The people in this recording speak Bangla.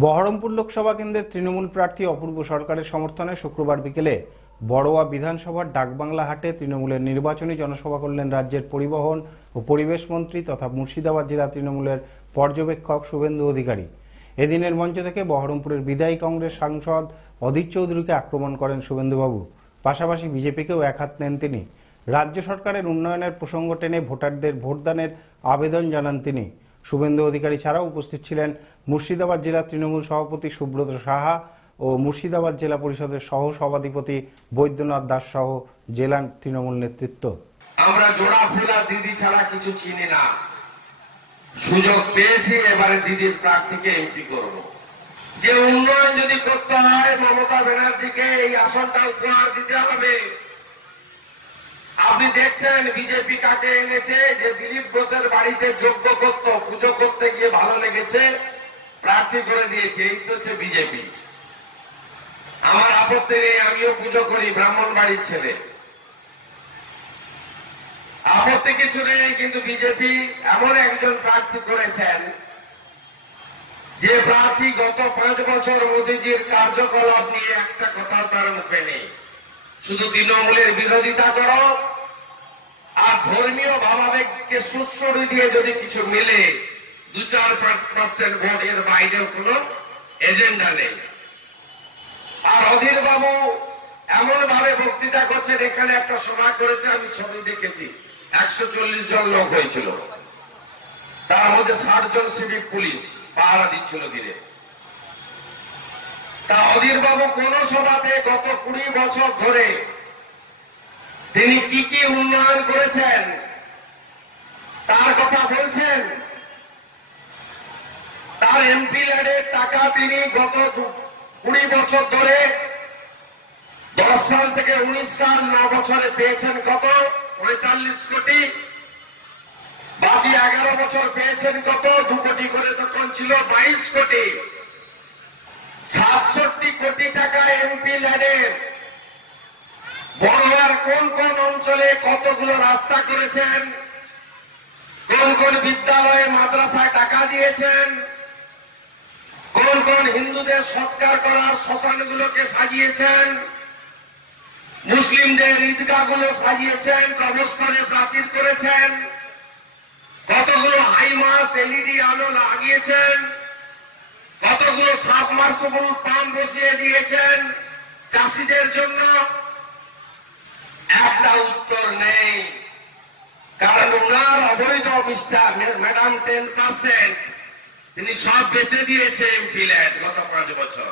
বহরমপুর লোকসভা কেন্দ্রের তৃণমূল প্রার্থী অপূর্ব সরকারের সমর্থনে শুক্রবার বিকেলে বড়োয়া বিধানসভার ডাকবাংলা হাটে তৃণমূলের নির্বাচনী জনসভা করলেন রাজ্যের পরিবহন ও পরিবেশ মন্ত্রী তথা মুর্শিদাবাদ জেলা তৃণমূলের পর্যবেক্ষক শুভেন্দু অধিকারী। এদিনের মঞ্চ থেকে বহরমপুরের বিদায়ী কংগ্রেস সাংসদ অধীর চৌধুরীকে আক্রমণ করেন শুভেন্দুবাবু। পাশাপাশি বিজেপিকেও একহাত নেন তিনি। রাজ্য সরকারের উন্নয়নের প্রসঙ্গ টেনে ভোটারদের ভোটদানের আবেদন জানান তিনি। শুভেন্দু অধিকারী ছাড়াও উপস্থিত ছিলেন মুর্শিদাবাদ জেলা তৃণমূল সভাপতি সুব্রত সাহা ও মুর্শিদাবাদ জেলা পরিষদের সহ সভাধিপতি বৈদ্যনাথ দাস সহ জেলা তৃণমূল নেতৃত্ব। আমরা জোড়া ফুলা দিদি ছাড়া কিছু চিনি না। সুযোগ পেয়েছি, এবারে দিদির প্রার্থীকে এমপি করব। যে উন্নয়ন যদি করতে হয়, মমতা ব্যানার্জিকে এই আসনটা উপহার দিতে হবে। আপনি দেখছেন বিজেপি কাকে এনেছে, যে দিলীপ ঘোষের বাড়িতে যজ্ঞ করত, পুজো করতে গিয়ে ভালো লেগেছে, প্রার্থী করে দিয়েছে। এই তো হচ্ছে বিজেপি। আমার আপত্তি নেই, আমিও পুজো করি, ব্রাহ্মণ বাড়ির ছেলে, আপত্তি কিছু নেই। কিন্তু বিজেপি এমন একজন প্রার্থী করেছেন যে প্রার্থী গত 5 বছর মোদীজির কার্যকলাপ নিয়ে একটা কথা তার মুখে নেই। শুধু তৃণমূলের বিরোধিতা করো আর ধর্মীয় ভাবাবেগকে সুশ্রুতি দিয়ে যদি কিছু মিলে 2-4% ভোট, এর বাইরে কোনো এজেন্ডা নেই। আর অধীর বাবু এমন ভাবে বক্তৃতা করছেন, এখানে একটা সময় করেছে, আমি ছবি দেখেছি, 140 জন লোক হয়েছিল, তার মধ্যে 60 জন সিভিক পুলিশ পাহারা দিচ্ছিল দিনে। তা অধীর বাবু কোন সভাতে গত 20 বছর ধরে তিনি কি কি উন্নয়ন করেছেন তার কথা বলছেন। তার এমপি ল্যাডের টাকা তিনি গত 20 বছর ধরে 10 সাল থেকে 19 সাল 9 বছরে পেয়েছেন কত? 45 কোটি। বাকি 11 বছর পেয়েছেন কত? 2 কোটি করে তখন ছিল 22 কোটি। 67 কোটি টাকা এমপি ল্যাডের। বড়োয়ার কোন কোন অঞ্চলে কতগুলো রাস্তা করেছেন, কোন কোন বিদ্যালয়ে মাদ্রাসায় টাকা দিয়েছেন, কোন কোন হিন্দুদের সৎকার করার শ্মশানগুলোকে সাজিয়েছেন, মুসলিমদের ঈদগাহগুলো সাজিয়েছেন, কবরস্থানে প্রাচীর করেছেন, কতগুলো হাইমাস এলইডি আলো লাগিয়েছেন, কতগুলো সাবমার্সিবল পাম্প বসিয়ে দিয়েছেন চাষিদের জন্য। একটা উত্তর নেই, কারণ ওনার অবৈধ ম্যাডাম 10% তিনি সব বেচে দিয়েছে এমপি ল্যাড গত 5 বছর।